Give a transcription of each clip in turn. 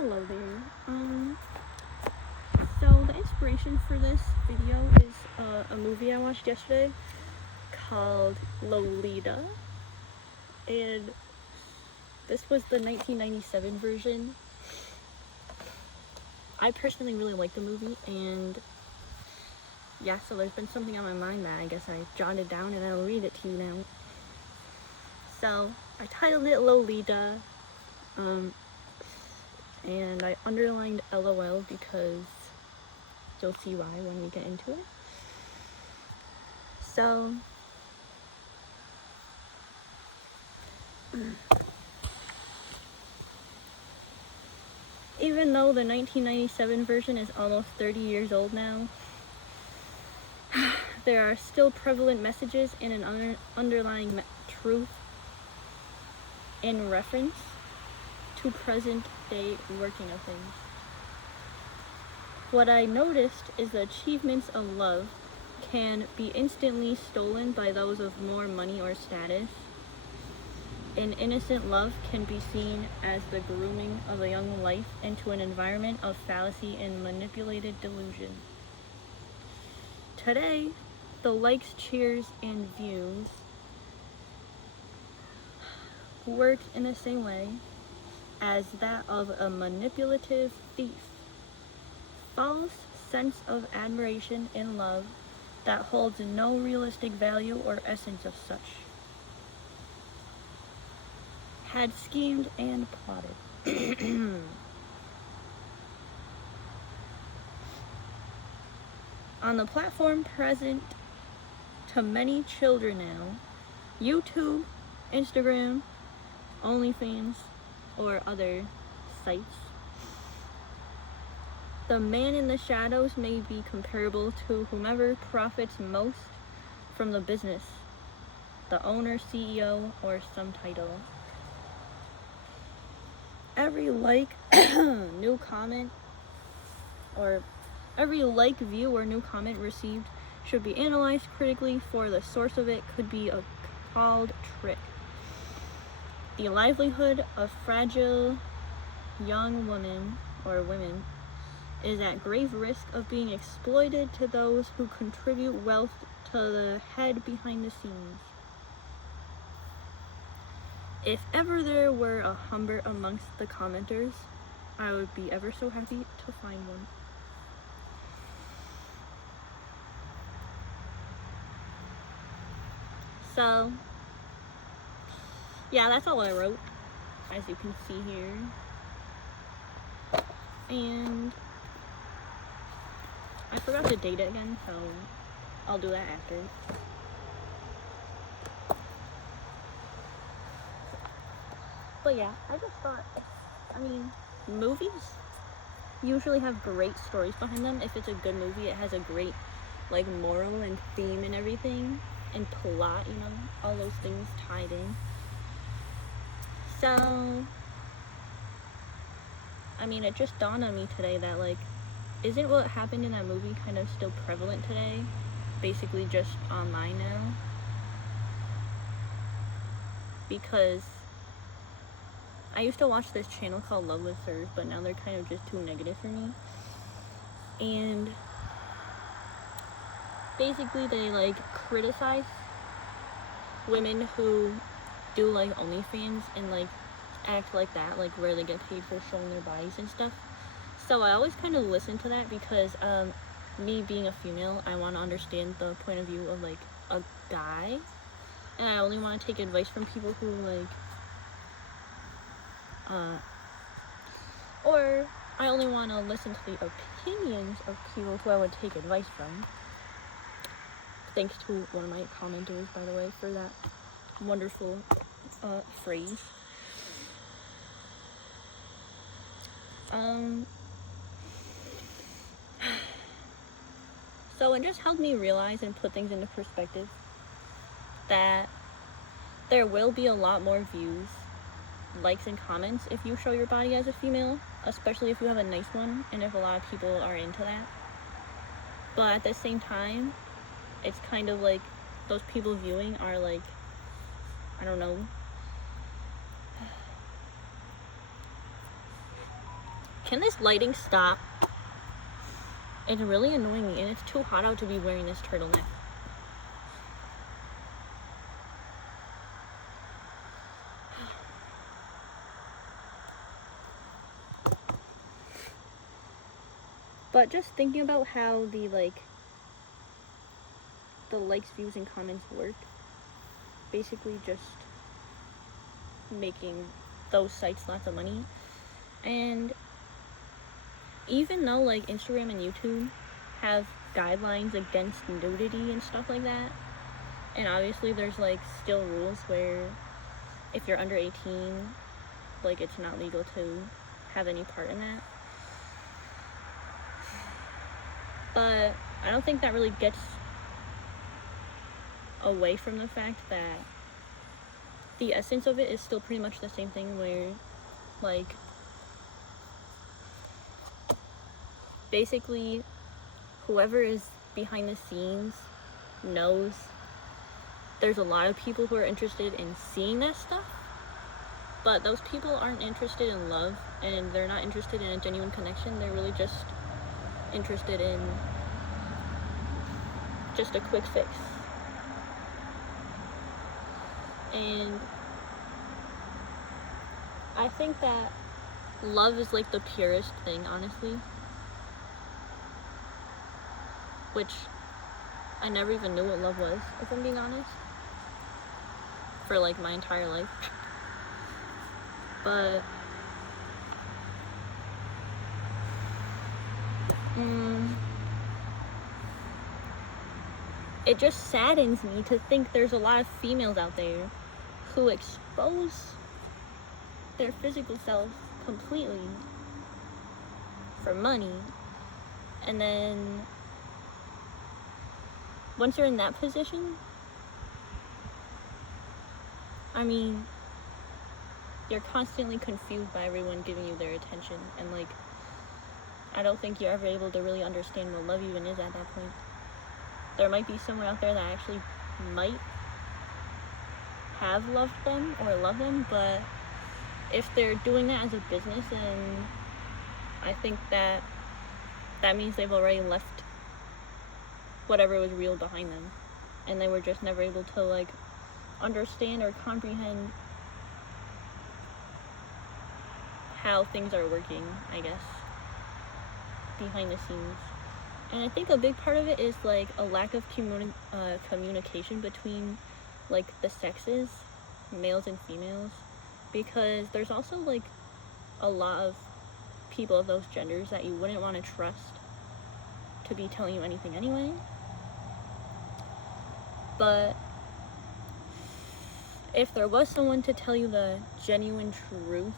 Hello there. So the inspiration for this video is a movie I watched yesterday called Lolita, and this was the 1997 version. I personally really like the movie, and yeah, so there's been something on my mind that I guess I jotted down and I'll read it to you now. So I titled it Lolita, and I underlined LOL because you'll see why when we get into it. So even though the 1997 version is almost 30 years old now, there are still prevalent messages and an underlying truth in reference to present day working of things. What I noticed is the achievements of love can be instantly stolen by those of more money or status. An innocent love can be seen as the grooming of a young life into an environment of fallacy and manipulated delusion. Today, the likes, cheers, and views work in the same way as that of a manipulative thief. False sense of admiration in love that holds no realistic value or essence of such. Had schemed and plotted. On the platform present to many children now, YouTube, Instagram, OnlyFans, or other sites, the man in the shadows may be comparable to whomever profits most from the business, the owner, CEO, or some title. Every like, new comment, or every like, view, or new comment received should be analyzed critically, for the source of it could be a called trick. The livelihood of fragile young women or women is at grave risk of being exploited to those who contribute wealth to the head behind the scenes. If ever there were a Humbert amongst the commenters, I would be ever so happy to find one. So, yeah, that's all I wrote, as you can see here. And I forgot to date it again, so I'll do that after. But yeah, I just thought, movies usually have great stories behind them. If it's a good movie, it has a great, moral and theme and everything, and plot, all those things tied in. So, it just dawned on me today that, isn't what happened in that movie kind of still prevalent today? Basically just online now? Because I used to watch this channel called Love with Serve, but now they're kind of just too negative for me. And basically they criticize women who do OnlyFans and act like that, where they get paid for showing their bodies and stuff. So I always kind of listen to that because me being a female, I want to understand the point of view of a guy, and I only want to take advice from people who or I only want to listen to the opinions of people who I would take advice from. Thanks to one of my commenters, by the way, for that wonderful phrase. So it just helped me realize and put things into perspective that there will be a lot more views, likes, and comments if you show your body as a female, especially if you have a nice one and if a lot of people are into that. But at the same time, it's kind of those people viewing are I don't know, Can this lighting stop? It's really annoying me, and it's too hot out to be wearing this turtleneck. But just thinking about how the likes, views, and comments work, basically just making those sites lots of money. And even though like Instagram and YouTube have guidelines against nudity and stuff like that, and obviously there's like still rules where if you're under 18, like it's not legal to have any part in that. But I don't think that really gets away from the fact that the essence of it is still pretty much the same thing, where like basically whoever is behind the scenes knows there's a lot of people who are interested in seeing that stuff, but those people aren't interested in love, and they're not interested in a genuine connection. They're really just interested in just a quick fix. And I think that love is like the purest thing, honestly, which I never even knew what love was, if I'm being honest, for like my entire life. But it just saddens me to think there's a lot of females out there who expose their physical selves completely for money, and then once you're in that position, I mean, you're constantly confused by everyone giving you their attention, and like I don't think you're ever able to really understand what love even is at that point. There might be someone out there that actually might have loved them or love them, but if they're doing that as a business, then I think that means they've already left whatever was real behind them, and they were just never able to like understand or comprehend how things are working, I guess, behind the scenes. And I think a big part of it is like a lack of communication between like the sexes, males and females, because there's also like a lot of people of those genders that you wouldn't want to trust to be telling you anything anyway. But if there was someone to tell you the genuine truth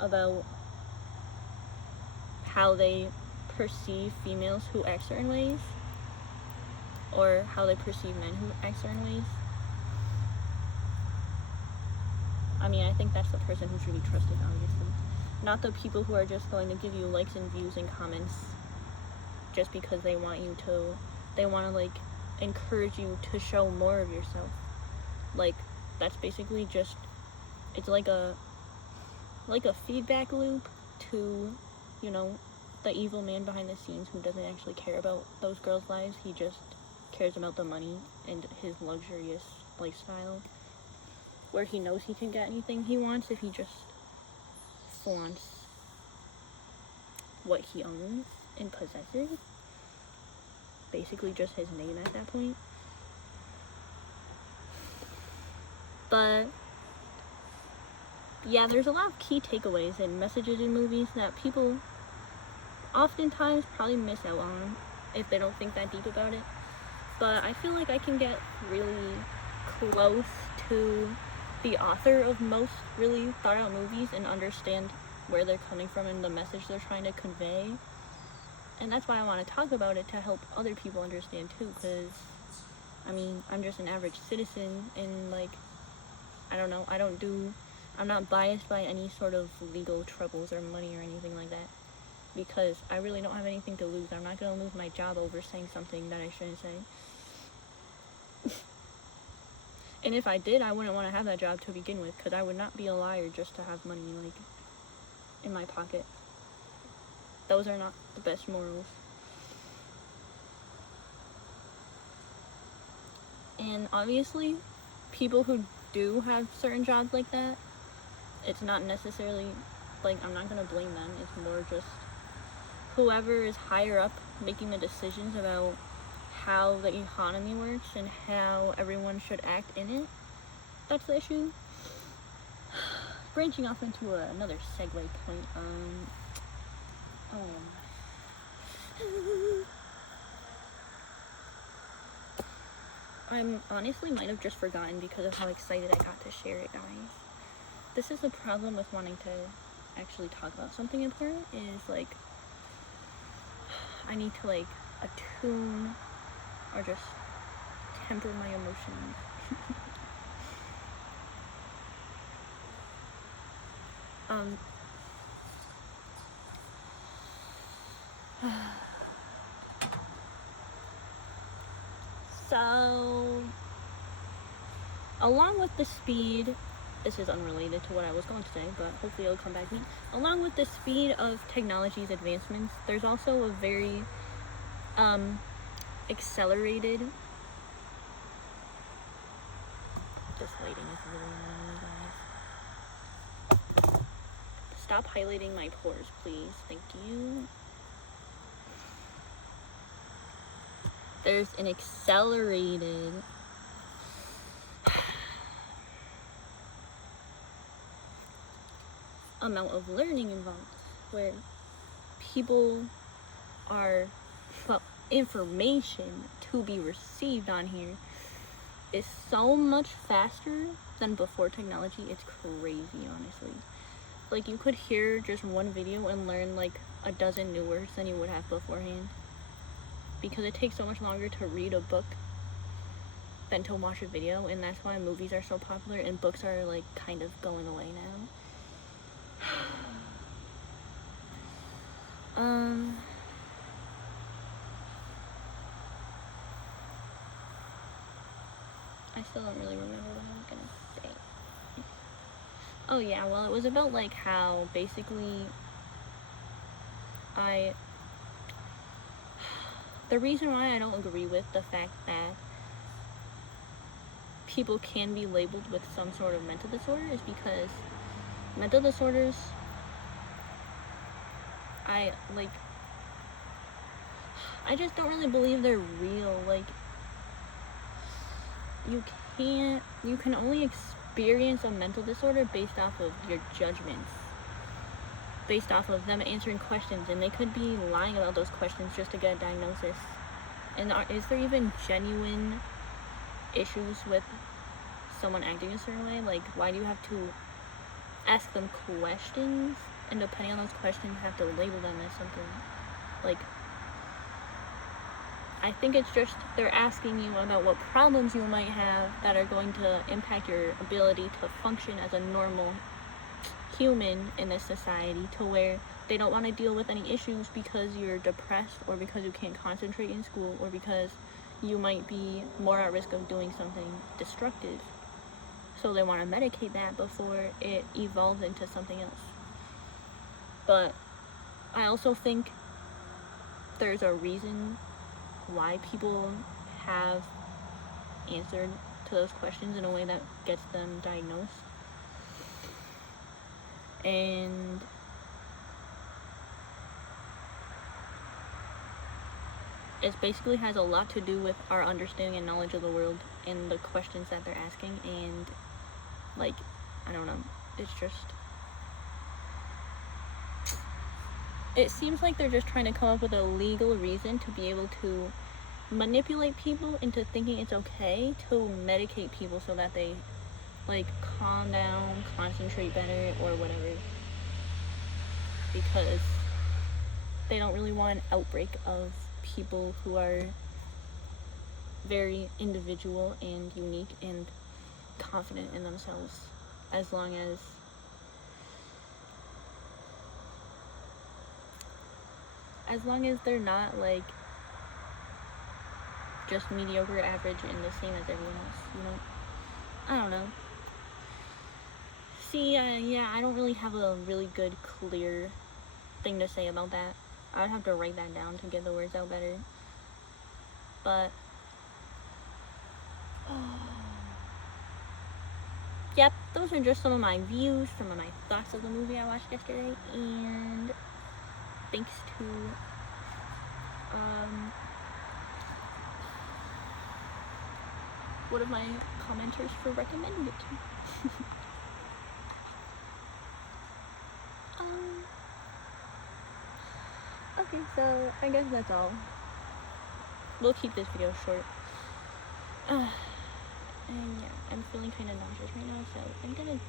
about how they perceive females who act certain ways, or how they perceive men who act certain ways, I mean, I think that's the person who should be trusted, obviously. Not the people who are just going to give you likes and views and comments just because they want to like encourage you to show more of yourself. Like, that's basically just, it's like a feedback loop to, you know, the evil man behind the scenes who doesn't actually care about those girls' lives. He just cares about the money and his luxurious lifestyle, where he knows he can get anything he wants if he just flaunts what he owns and possesses. Basically just his name at that point. But yeah, there's a lot of key takeaways and messages in movies that people oftentimes probably miss out on if they don't think that deep about it. But I feel like I can get really close to the author of most really thought out movies and understand where they're coming from and the message they're trying to convey. And that's why I want to talk about it, to help other people understand too, because I mean, I'm just an average citizen, and like, I don't know, I'm not biased by any sort of legal troubles or money or anything like that, because I really don't have anything to lose. I'm not going to lose my job over saying something that I shouldn't say. And if I did, I wouldn't want to have that job to begin with, because I would not be a liar just to have money, like, in my pocket. those are not the best morals. And obviously, people who do have certain jobs like that, it's not necessarily, like, I'm not gonna blame them. It's more just whoever is higher up making the decisions about how the economy works and how everyone should act in it. That's the issue. Branching off into another segue point. I'm honestly might have just forgotten because of how excited I got to share it, guys. This is the problem with wanting to actually talk about something important, is like I need to like attune or just temper my emotions. So, along with the speed, this is unrelated to what I was going to say, but hopefully it'll come back to me. Along with the speed of technology's advancements, there's also a very accelerated. This lighting is really annoying, guys. Stop highlighting my pores, please. Thank you. There's an accelerated amount of learning involved, where people are, well, information to be received on here is so much faster than before technology. It's crazy, honestly. Like, you could hear just one video and learn like a dozen new words than you would have beforehand, because it takes so much longer to read a book than to watch a video, and that's why movies are so popular and books are like kind of going away now. I still don't really remember what I was gonna say. Oh yeah, well, it was about like how basically the reason why I don't agree with the fact that people can be labeled with some sort of mental disorder is because mental disorders, I just don't really believe they're real. Like, you can only experience a mental disorder based off of your judgments, based off of them answering questions, and they could be lying about those questions just to get a diagnosis. And is there even genuine issues with someone acting a certain way? Like, why do you have to ask them questions, and depending on those questions have to label them as something? Like, I think it's just they're asking you about what problems you might have that are going to impact your ability to function as a normal human in this society, to where they don't want to deal with any issues because you're depressed, or because you can't concentrate in school, or because you might be more at risk of doing something destructive. So they want to medicate that before it evolves into something else. But I also think there's a reason why people have answered to those questions in a way that gets them diagnosed. And it basically has a lot to do with our understanding and knowledge of the world and the questions that they're asking. And like, I don't know, it's just, it seems like they're just trying to come up with a legal reason to be able to manipulate people into thinking it's okay to medicate people so that they like calm down, concentrate better, or whatever, because they don't really want an outbreak of people who are very individual and unique and confident in themselves, as long as they're not like just mediocre, average, and the same as everyone else, you know? I don't know. See, yeah, I don't really have a really good, clear thing to say about that. I'd have to write that down to get the words out better. But yep, those are just some of my views, some of my thoughts of the movie I watched yesterday, and thanks to one of my commenters for recommending it to me. Okay, so I guess that's all. We'll keep this video short. And yeah, I'm feeling kind of nauseous right now, so I'm gonna go.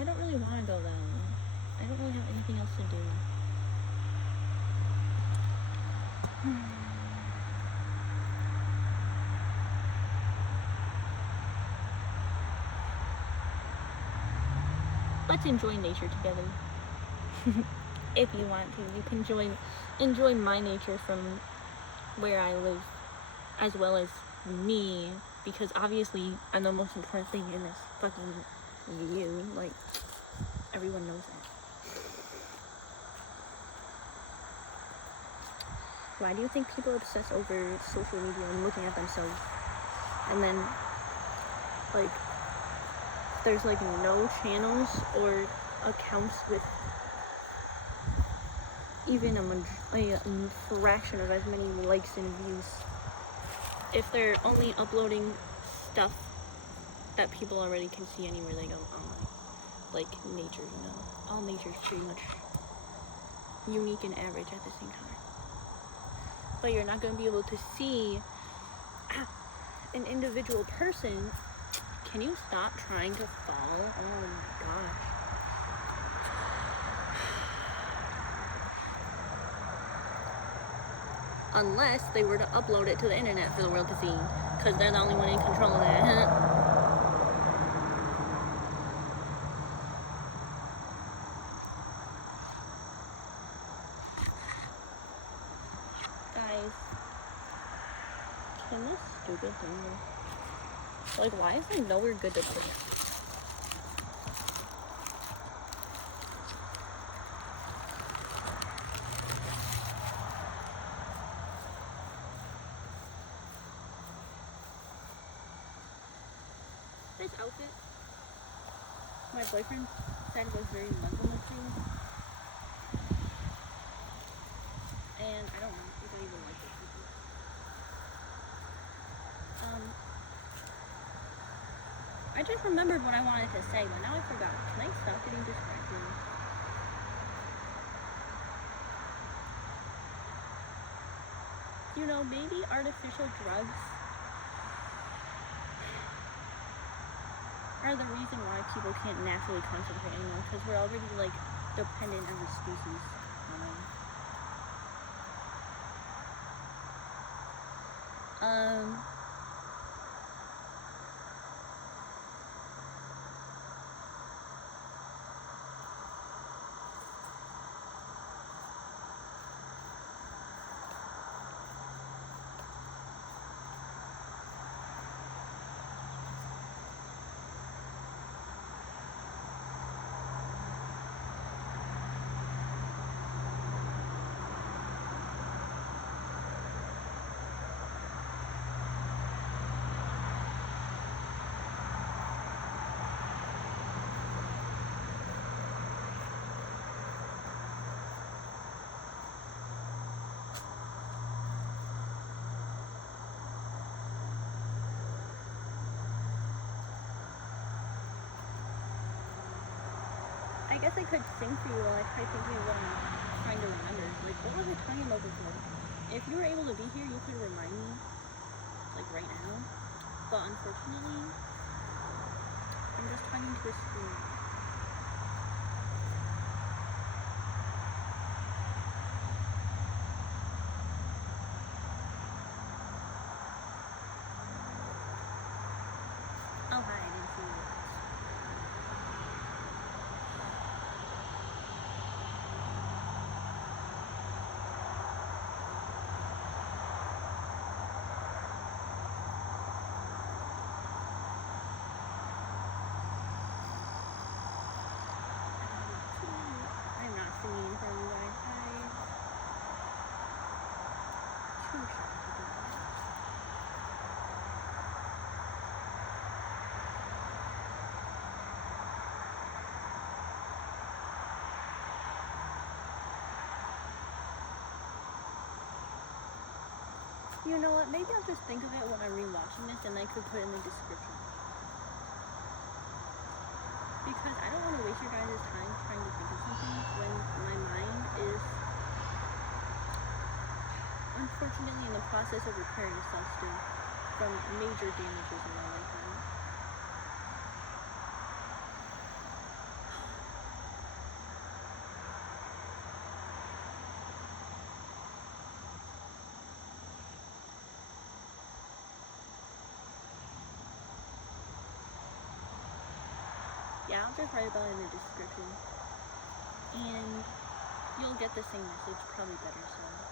I don't really want to go though. I don't really have anything else to do. Let's enjoy nature together. If you want to, you can enjoy my nature from where I live, as well as me, because obviously I'm the most important thing in this fucking view. Like, everyone knows that. Why do you think people obsess over social media and looking at themselves? And then, like, there's like no channels or accounts with even a fraction of as many likes and views. If they're only uploading stuff that people already can see anywhere they go online, like nature, you know, all nature's pretty much unique and average at the same time. But you're not going to be able to see an individual person. Can you stop trying to fall? Oh my gosh. Unless they were to upload it to the internet for the world to see, because they're the only one in control of that. Guys, can this stupid thing like, why is there nowhere good to put it? This outfit, my boyfriend said was very Muslim looking, and I don't know if I even like it. I just remembered what I wanted to say, but now I forgot. Can I stop getting distracted? You know, maybe artificial drugs are the reason why people can't naturally concentrate anymore, because we're already, like, dependent as a species on them. I guess I could sing for you while I try thinking of what I'm trying to remember. Like, what was I talking about before? If you were able to be here, you could remind me, like, right now. But unfortunately, I'm just talking to a screen. Oh, hi, I didn't see you. You know what? Maybe I'll just think of it when I'm rewatching this, and I could put it in the description. Because I don't want to waste your guys' time trying to think of something when my mind is unfortunately in the process of repairing itself still from major damages in my lifetime. Yeah, I'll just write about it in the description. And you'll get the same message, probably better so.